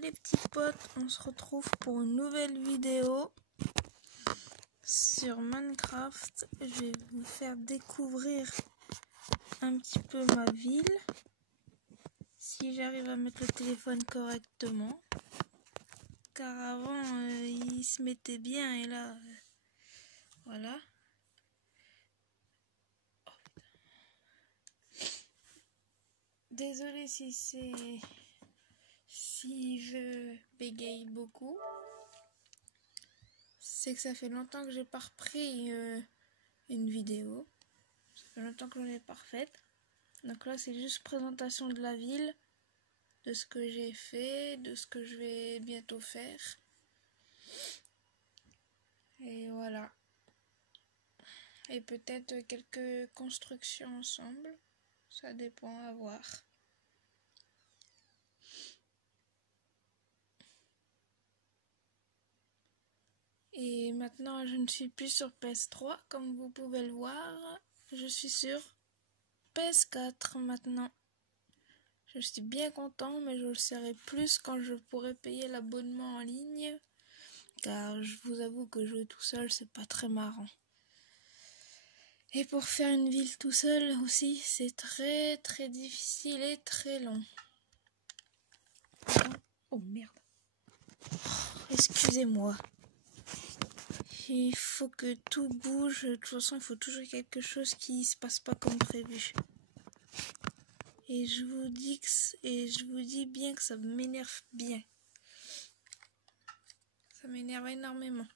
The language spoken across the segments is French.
les petits potes, on se retrouve pour une nouvelle vidéo sur Minecraft. Je vais vous faire découvrir un petit peu ma ville, si j'arrive à mettre le téléphone correctement, car avant il se mettait bien et là voilà. Désolée si je bégaye beaucoup, c'est que ça fait longtemps que j'ai pas repris une vidéo. Ça fait longtemps que j'en ai pas refaite. Donc là c'est juste présentation de la ville, de ce que j'ai fait, de ce que je vais bientôt faire. Et voilà. Et peut-être quelques constructions ensemble. Ça dépend, à voir. Et maintenant, je ne suis plus sur PS3, comme vous pouvez le voir. Je suis sur PS4 maintenant. Je suis bien content, mais je le serai plus quand je pourrai payer l'abonnement en ligne. Car je vous avoue que jouer tout seul, c'est pas très marrant. Et pour faire une ville tout seul aussi, c'est très très difficile et très long. Oh merde. Excusez-moi. Il faut que tout bouge. De toute façon, il faut toujours quelque chose qui se passe pas comme prévu. Et je vous dis bien que ça m'énerve bien. Ça m'énerve énormément.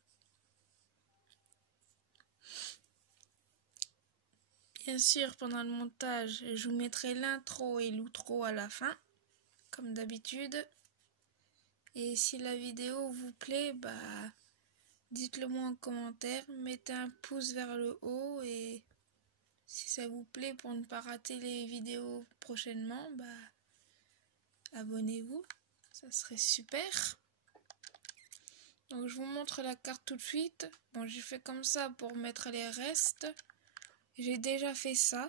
Bien sûr, pendant le montage, je vous mettrai l'intro et l'outro à la fin, comme d'habitude. Et si la vidéo vous plaît, dites-le moi en commentaire, mettez un pouce vers le haut et si ça vous plaît pour ne pas rater les vidéos prochainement, abonnez-vous, ça serait super. Donc je vous montre la carte tout de suite. Bon, j'ai fait comme ça pour mettre les restes. J'ai déjà fait ça.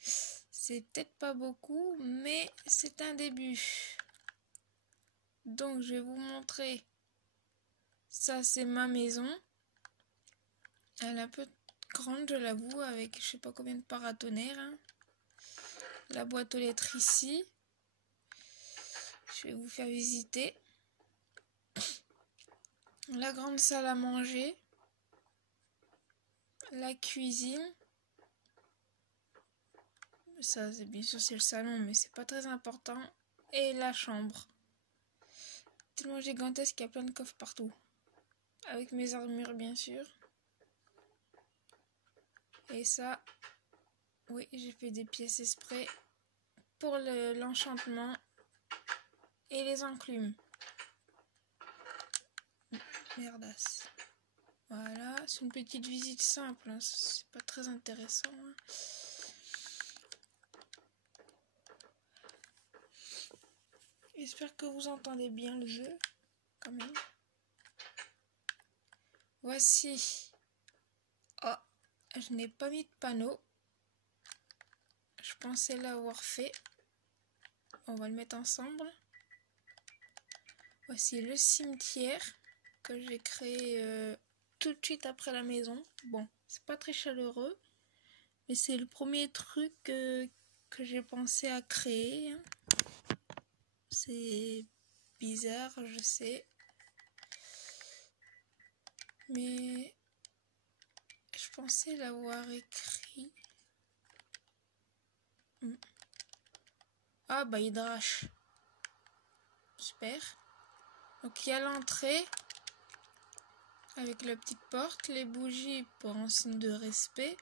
C'est peut-être pas beaucoup, mais c'est un début. Donc je vais vous montrer. Ça c'est ma maison. Elle est un peu grande, je l'avoue, avec je sais pas combien de paratonnerres. Hein. La boîte aux lettres ici. Je vais vous faire visiter. La grande salle à manger. La cuisine. Ça c'est bien sûr c'est le salon, mais c'est pas très important. Et la chambre. Tellement gigantesque qu'il y a plein de coffres partout. Avec mes armures bien sûr. Et ça, oui, j'ai fait des pièces exprès pour l'enchantement et les enclumes. Merdasse. Voilà, c'est une petite visite simple, hein. C'est pas très intéressant. Hein. J'espère que vous entendez bien le jeu, quand même. Voici. Oh, je n'ai pas mis de panneau. Je pensais l'avoir fait. On va le mettre ensemble. Voici le cimetière que j'ai créé tout de suite après la maison. Bon, c'est pas très chaleureux, mais c'est le premier truc que j'ai pensé à créer. C'est bizarre, je sais. Mais je pensais l'avoir écrit. Ah bah Hydrache. Super. Donc il y a l'entrée avec la petite porte, les bougies pour un signe de respect.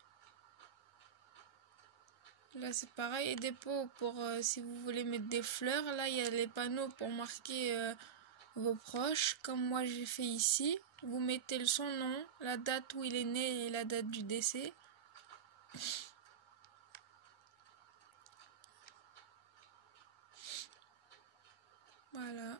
Là c'est pareil, et des pots pour si vous voulez mettre des fleurs. Là il y a les panneaux pour marquer vos proches, comme moi j'ai fait ici. Vous mettez son nom, la date où il est né et la date du décès. Voilà.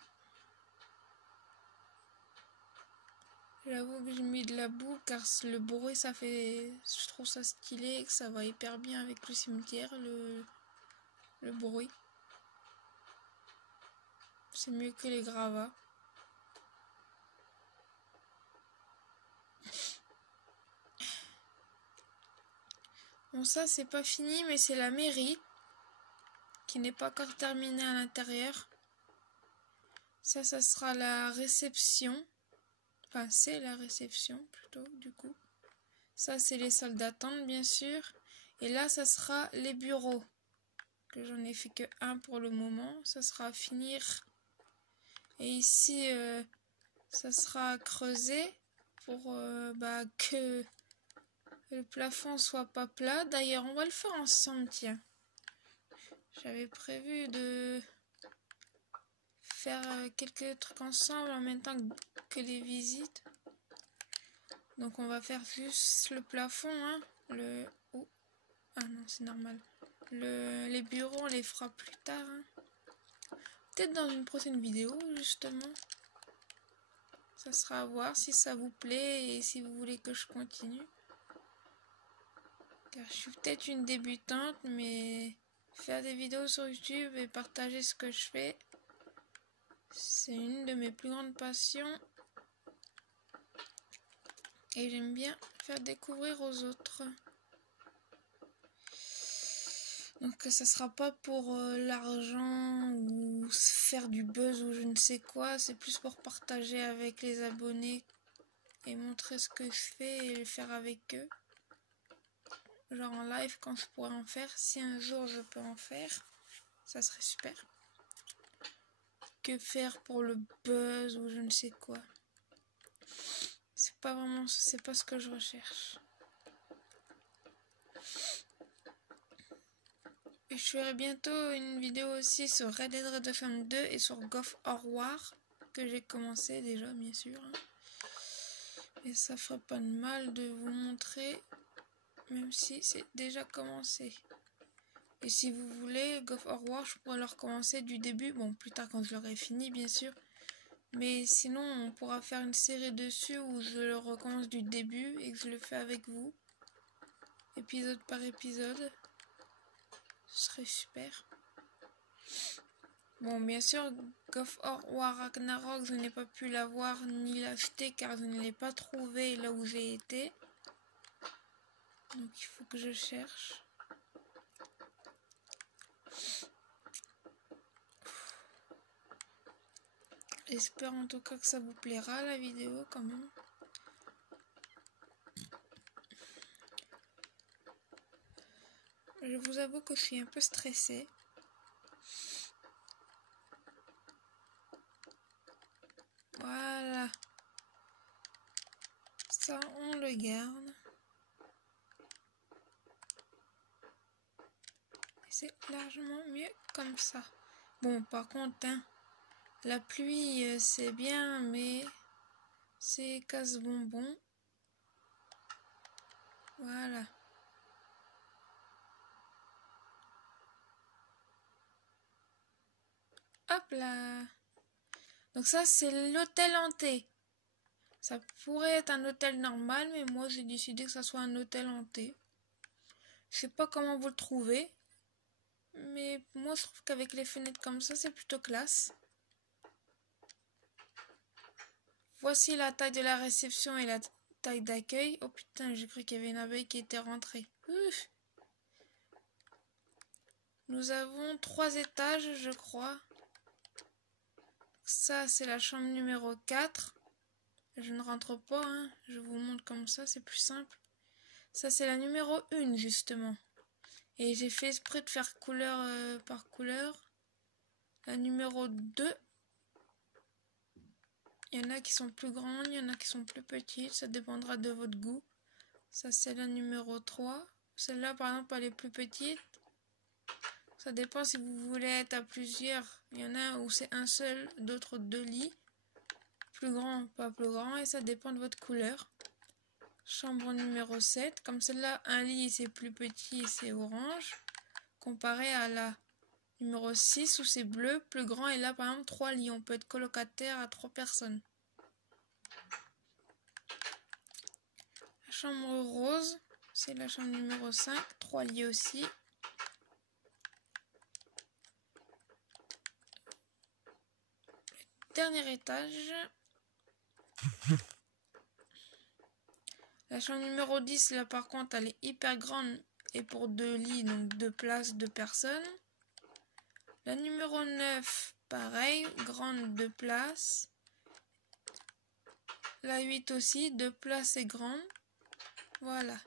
J'avoue que j'ai mis de la boue car le bruit ça fait... Je trouve ça stylé et que ça va hyper bien avec le cimetière, le bruit. C'est mieux que les gravats. Bon, ça c'est pas fini, mais c'est la mairie qui n'est pas encore terminée à l'intérieur. Ça sera la réception. Enfin, c'est la réception plutôt, du coup. Ça, c'est les salles d'attente, bien sûr. Et là, ça sera les bureaux. Que j'en ai fait que un pour le moment. Ça sera à finir. Et ici, ça sera creusé pour que le plafond soit pas plat. D'ailleurs, on va le faire ensemble, tiens. J'avais prévu de faire quelques trucs ensemble en même temps que les visites. Donc on va faire juste le plafond, hein. Ah non, c'est normal. Les bureaux, on les fera plus tard, hein. Peut-être dans une prochaine vidéo, justement. Ça sera à voir si ça vous plaît et si vous voulez que je continue. Car je suis peut-être une débutante, mais faire des vidéos sur YouTube et partager ce que je fais, c'est une de mes plus grandes passions. Et j'aime bien faire découvrir aux autres. Donc ça sera pas pour l'argent ou faire du buzz ou je ne sais quoi. C'est plus pour partager avec les abonnés et montrer ce que je fais et le faire avec eux. Genre en live quand je pourrais en faire. Si un jour je peux en faire, ça serait super. Que faire pour le buzz ou je ne sais quoi. C'est pas ce que je recherche. Et je ferai bientôt une vidéo aussi sur Red Dead Redemption 2 et sur God of War, que j'ai commencé déjà, bien sûr. Et ça ferait pas de mal de vous montrer, même si c'est déjà commencé. Et si vous voulez, God of War, je pourrais le recommencer du début. Bon, plus tard quand je l'aurai fini, bien sûr. Mais sinon, on pourra faire une série dessus où je le recommence du début et que je le fais avec vous. Épisode par épisode. Ce serait super. Bon, bien sûr, God of War Ragnarok, je n'ai pas pu l'avoir ni l'acheter car je ne l'ai pas trouvé là où j'ai été. Donc il faut que je cherche. J'espère en tout cas que ça vous plaira la vidéo quand même. Je vous avoue que je suis un peu stressée. Voilà. Ça, on le garde. C'est largement mieux comme ça. Bon, par contre, hein, la pluie, c'est bien, mais c'est casse-bonbon. Voilà. Hop là. Donc ça, c'est l'hôtel hanté. Ça pourrait être un hôtel normal, mais moi, j'ai décidé que ça soit un hôtel hanté. Je sais pas comment vous le trouvez. Mais moi, je trouve qu'avec les fenêtres comme ça, c'est plutôt classe. Voici la taille de la réception et la taille d'accueil. Oh putain, j'ai cru qu'il y avait une abeille qui était rentrée. Ouf. Nous avons 3 étages, je crois. Ça, c'est la chambre numéro 4. Je ne rentre pas, hein. Je vous montre comme ça, c'est plus simple. Ça, c'est la numéro 1, justement. Et j'ai fait exprès de faire couleur par couleur. La numéro 2. Il y en a qui sont plus grandes, il y en a qui sont plus petites. Ça dépendra de votre goût. Ça, c'est la numéro 3. Celle-là, par exemple, elle est plus petite. Ça dépend si vous voulez être à plusieurs. Il y en a où c'est un seul, d'autres 2 lits. Plus grand, pas plus grand. Et ça dépend de votre couleur. Chambre numéro 7. Comme celle-là, un lit, c'est plus petit et c'est orange. Comparé à la numéro 6 où c'est bleu, plus grand. Et là, par exemple, 3 lits. On peut être colocataire à 3 personnes. La chambre rose, c'est la chambre numéro 5. 3 lits aussi. dernier étage. La chambre numéro 10, là par contre, elle est hyper grande et pour 2 lits, donc 2 places, 2 personnes. La numéro 9, pareil, grande, 2 places. La 8 aussi, 2 places et grande. Voilà.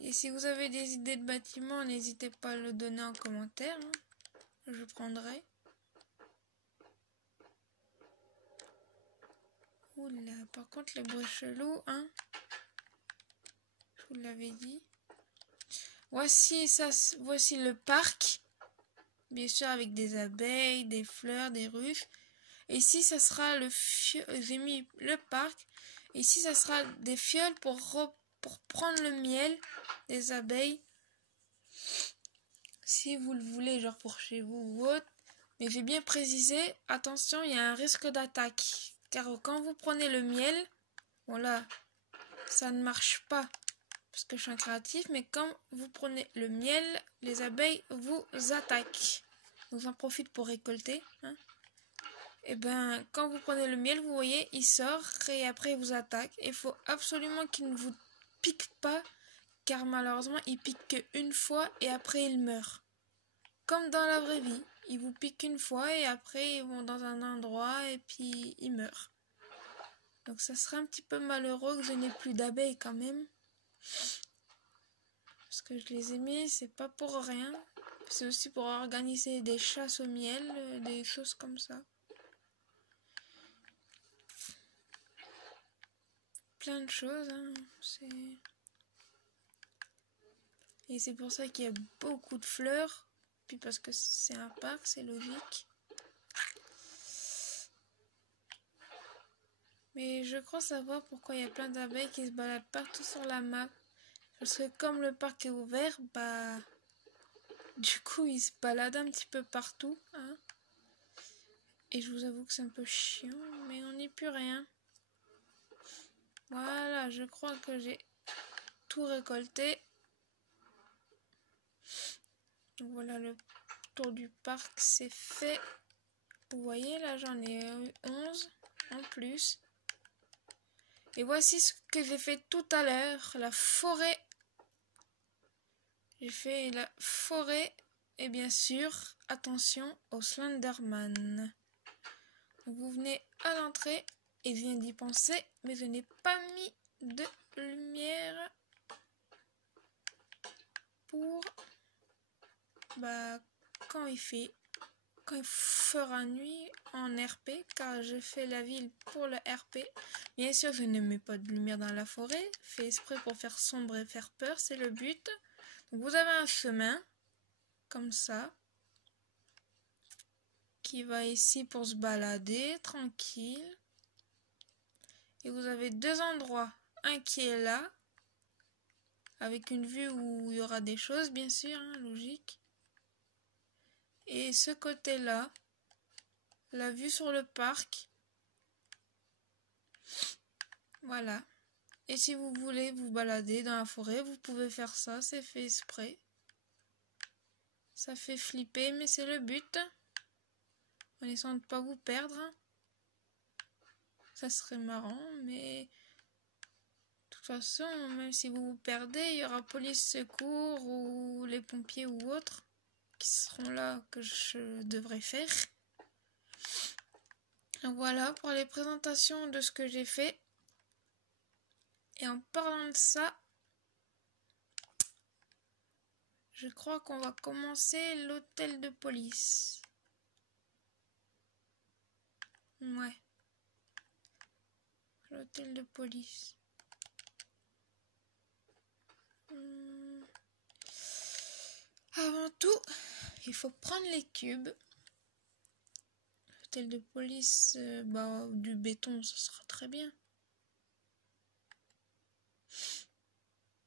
Et si vous avez des idées de bâtiments, n'hésitez pas à le donner en commentaire. Hein. Je prendrai. Oula, par contre les bruits chelous, hein. Je vous l'avais dit. Voici le parc. Bien sûr avec des abeilles, des fleurs, des ruches. Et ici ça sera j'ai mis le parc. Et ici ça sera des fioles pour prendre le miel des abeilles. Si vous le voulez, genre pour chez vous ou autre. Mais j'ai bien précisé, attention, il y a un risque d'attaque. Car quand vous prenez le miel, voilà, ça ne marche pas. Parce que je suis un créatif, mais quand vous prenez le miel, les abeilles vous attaquent. Donc j'en profite pour récolter. Hein. Et ben, quand vous prenez le miel, vous voyez, il sort et après il vous attaque. Il faut absolument qu'il ne vous pique pas, car malheureusement, il pique qu'une fois et après il meurt. Comme dans la vraie vie, ils vous piquent une fois et après ils vont dans un endroit et puis ils meurent. Donc ça serait un petit peu malheureux que je n'ai plus d'abeilles quand même. Parce que je les ai mis, c'est pas pour rien. C'est aussi pour organiser des chasses au miel, des choses comme ça. Plein de choses, hein. Et c'est pour ça qu'il y a beaucoup de fleurs. Puis parce que c'est un parc, c'est logique. Mais je crois savoir pourquoi il y a plein d'abeilles qui se baladent partout sur la map. Parce que comme le parc est ouvert, bah... Du coup, ils se baladent un petit peu partout. Hein. Et je vous avoue que c'est un peu chiant, mais on n'y peut rien. Voilà, je crois que j'ai tout récolté. Donc voilà, le tour du parc, c'est fait. Vous voyez, là, j'en ai 11 en plus. Et voici ce que j'ai fait tout à l'heure, la forêt. J'ai fait la forêt et bien sûr, attention au Slenderman. Donc vous venez à l'entrée et je viens d'y penser, mais je n'ai pas mis de lumière pour quand il fera nuit en RP, car je fais la ville pour le RP. Bien sûr, je ne mets pas de lumière dans la forêt, fait exprès pour faire sombre et faire peur, c'est le but. Donc vous avez un chemin, comme ça, qui va ici pour se balader, tranquille. Et vous avez 2 endroits, un qui est là, avec une vue où il y aura des choses, bien sûr, hein, logique. Et ce côté-là, la vue sur le parc. Voilà. Et si vous voulez vous balader dans la forêt, vous pouvez faire ça, c'est fait exprès. Ça fait flipper, mais c'est le but. En essayant de ne pas vous perdre. Ça serait marrant, mais... De toute façon, même si vous vous perdez, il y aura police secours ou les pompiers ou autres qui seront là que je devrais faire. Voilà pour les présentations de ce que j'ai fait. Et en parlant de ça, je crois qu'on va commencer l'hôtel de police. Ouais. L'hôtel de police. Avant tout, il faut prendre les cubes. L'hôtel de police, du béton, ça sera très bien.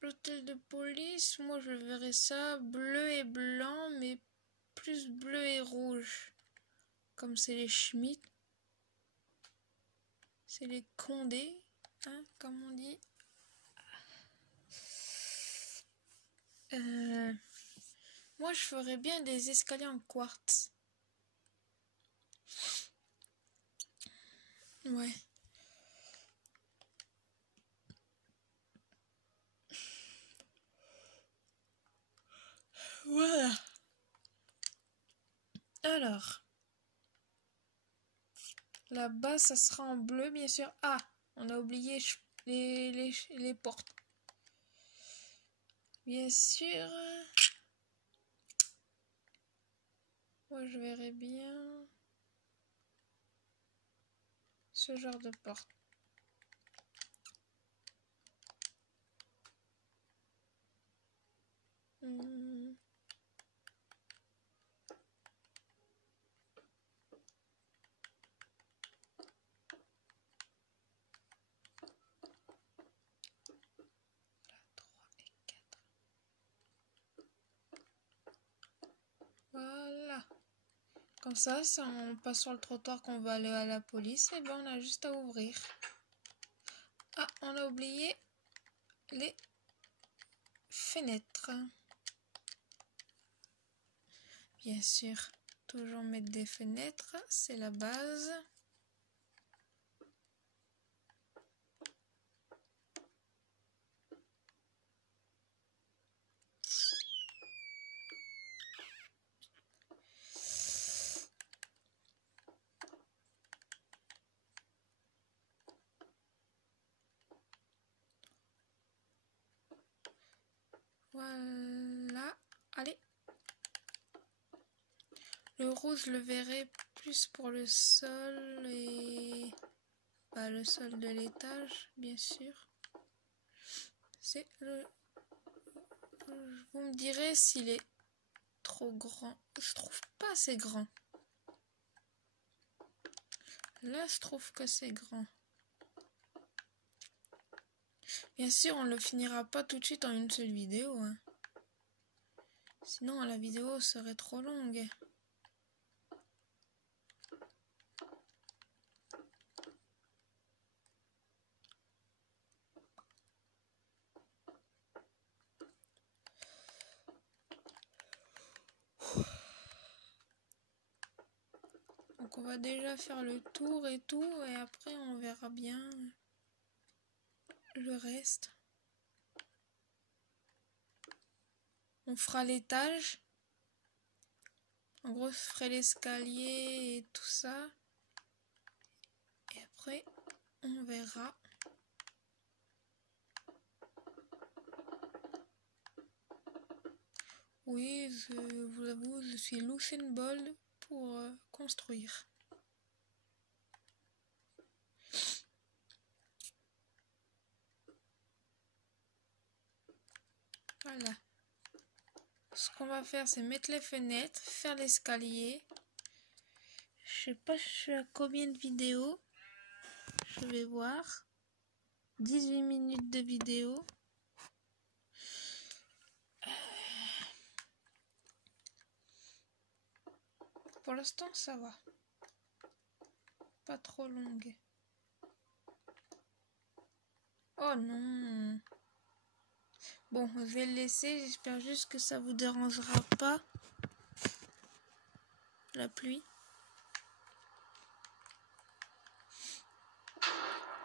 L'hôtel de police, moi je verrais ça bleu et blanc, mais plus bleu et rouge. Comme c'est les Schmitt. C'est les Condé, hein, comme on dit. Moi, je ferais bien des escaliers en quartz. Ouais. Voilà. Alors, là-bas, ça sera en bleu, bien sûr. Ah, on a oublié les portes. Bien sûr. Moi, je verrais bien ce genre de porte. Voilà. Comme ça, si on passe sur le trottoir qu'on va aller à la police, et ben on a juste à ouvrir. Ah, on a oublié les fenêtres. Bien sûr, toujours mettre des fenêtres, c'est la base. Voilà. Allez. Le rose, je le verrai plus pour le sol et le sol de l'étage, bien sûr. C'est le... Vous me direz s'il est trop grand. Je trouve pas assez grand. Là, je trouve que c'est grand. Bien sûr, on ne le finira pas tout de suite en une seule vidéo. Hein. Sinon, la vidéo serait trop longue. Donc on va déjà faire le tour et tout, et après on verra bien le reste. On fera l'étage. En gros, je ferai l'escalier et tout ça. Et après, on verra. Oui, je vous avoue, je suis loose and bold pour construire. Voilà. Ce qu'on va faire, c'est mettre les fenêtres, faire l'escalier. Je sais pas je suis à combien de vidéos. Je vais voir. 18 minutes de vidéo. Pour l'instant, ça va. Pas trop longue. Oh non. Bon, je vais le laisser. J'espère juste que ça vous dérangera pas. La pluie.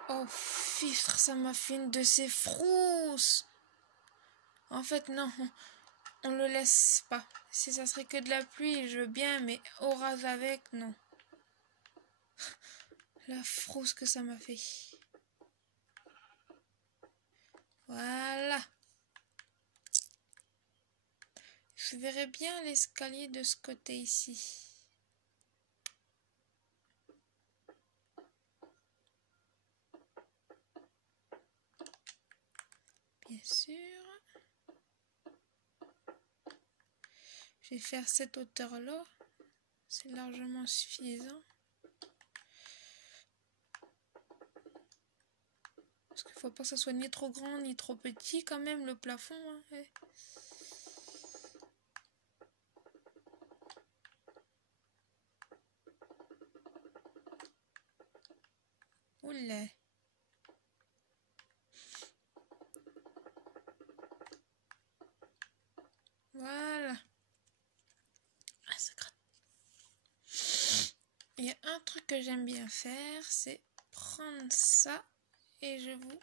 Oh, fifre, ça m'a fait une de ces frousses. En fait, non. On le laisse pas. Si ça serait que de la pluie, je veux bien, mais orage avec, non. La frousse que ça m'a fait. Voilà. Je verrai bien l'escalier de ce côté ici. Bien sûr. Je vais faire cette hauteur-là. C'est largement suffisant. Parce qu'il ne faut pas que ça soit ni trop grand ni trop petit quand même le plafond. Hein. Ouais. Oula. que j'aime bien faire, c'est prendre ça et je vous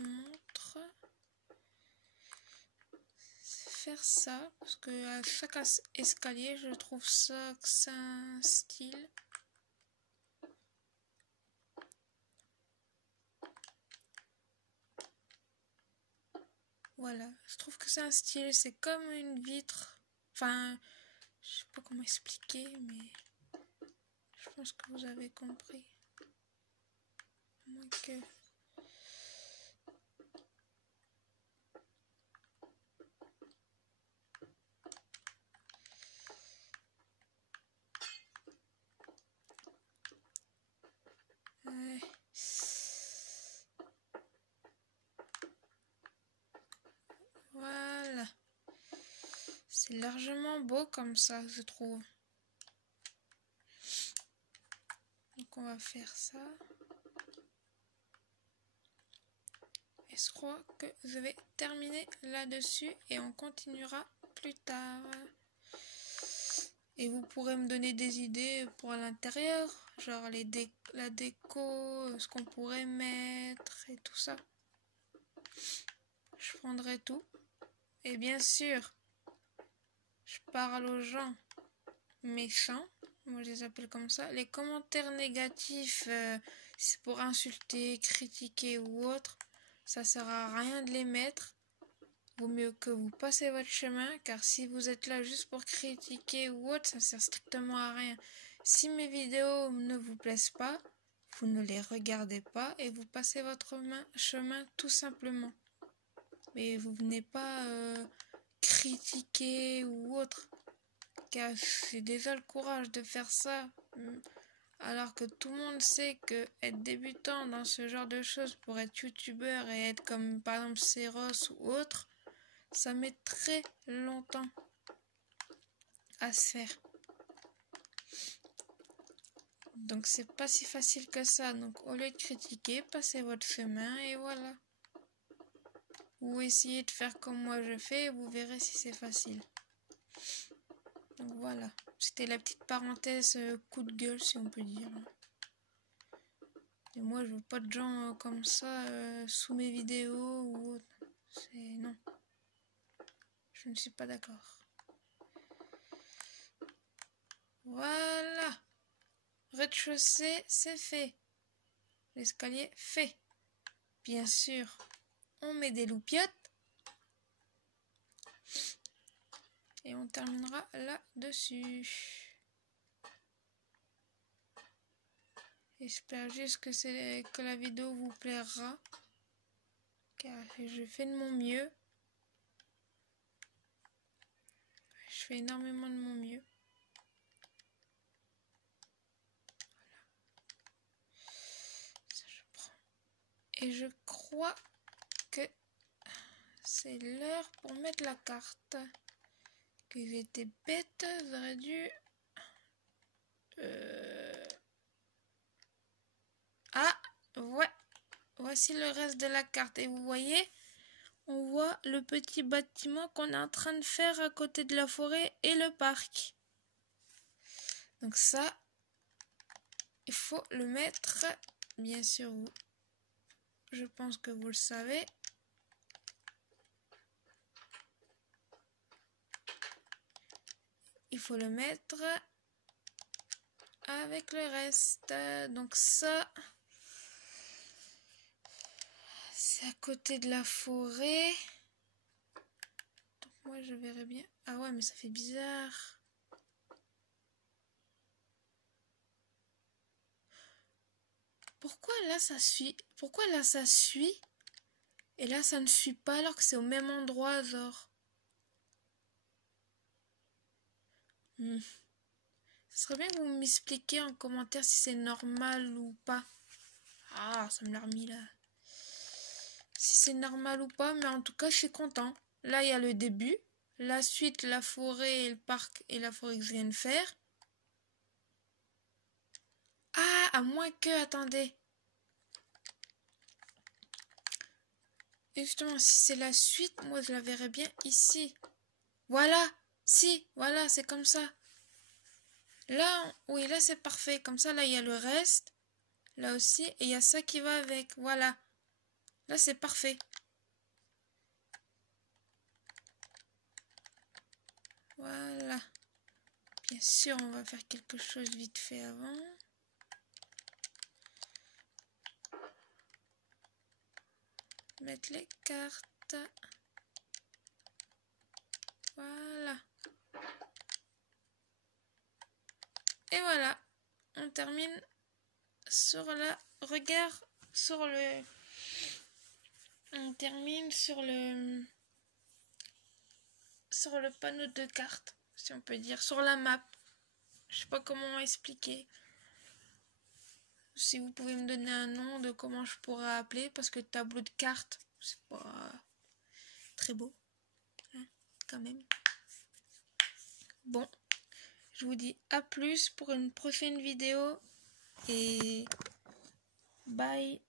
montre faire ça parce que à chaque escalier, je trouve ça que c'est un style. Voilà, je trouve que c'est un style, c'est comme une vitre. Enfin, je sais pas comment expliquer, mais je pense que vous avez compris. À moins que... Ouais. Voilà. C'est largement beau comme ça, je trouve. Donc on va faire ça. Et je crois que je vais terminer là-dessus et on continuera plus tard. Et vous pourrez me donner des idées pour l'intérieur, genre la déco, ce qu'on pourrait mettre et tout ça. Je prendrai tout. Et bien sûr, je parle aux gens méchants, moi je les appelle comme ça. Les commentaires négatifs, c'est pour insulter, critiquer ou autre, ça sert à rien de les mettre. Vaut mieux que vous passez votre chemin, car si vous êtes là juste pour critiquer ou autre, ça sert strictement à rien. Si mes vidéos ne vous plaisent pas, vous ne les regardez pas et vous passez votre chemin tout simplement. Mais vous venez pas critiquer ou autre, car j'ai déjà le courage de faire ça, alors que tout le monde sait que être débutant dans ce genre de choses pour être youtubeur et être comme par exemple Céros ou autre, ça met très longtemps à se faire. Donc c'est pas si facile que ça. Donc au lieu de critiquer, passez votre chemin et voilà. Ou essayez de faire comme moi je fais et vous verrez si c'est facile. Donc voilà. C'était la petite parenthèse coup de gueule si on peut dire. Et moi je veux pas de gens comme ça sous mes vidéos ou autre. C'est non. Je ne suis pas d'accord. Voilà. Rez-de-chaussée, c'est fait. L'escalier fait. Bien sûr, on met des loupiottes. Et on terminera là-dessus. J'espère juste que la vidéo vous plaira. Car je fais de mon mieux. Je fais énormément de mon mieux. Ça, je prends. Et je crois que c'est l'heure pour mettre la carte. Que j'étais bête, j'aurais dû... Ah, ouais. Voici le reste de la carte. Et vous voyez, on voit le petit bâtiment qu'on est en train de faire à côté de la forêt et le parc. Donc ça, il faut le mettre, bien sûr, je pense que vous le savez. Il faut le mettre avec le reste. Donc ça, c'est à côté de la forêt. Donc moi, je verrai bien. Ah ouais, mais ça fait bizarre. Pourquoi là ça suit? Pourquoi là ça suit? Et là ça ne suit pas alors que c'est au même endroit, genre. Ce serait bien que vous m'expliquiez en commentaire si c'est normal ou pas. Ah, ça me l'a remis là. Si c'est normal ou pas, mais en tout cas, je suis content. Là, il y a le début. La suite, la forêt et le parc et la forêt que je viens de faire. Ah, à moins que, attendez. Et justement, si c'est la suite, moi, je la verrais bien ici. Voilà, si, voilà, c'est comme ça. Là, oui, là c'est parfait. Comme ça, là il y a le reste. Là aussi. Et il y a ça qui va avec. Voilà. Là c'est parfait. Voilà. Bien sûr, on va faire quelque chose vite fait avant. Mettre les cartes. Voilà. Et voilà. On termine sur la regard sur le. On termine sur le panneau de cartes, si on peut dire, sur la map. Je sais pas comment expliquer. Si vous pouvez me donner un nom de comment je pourrais appeler, parce que tableau de cartes, c'est pas très beau, hein, quand même. Bon, je vous dis à plus pour une prochaine vidéo et bye.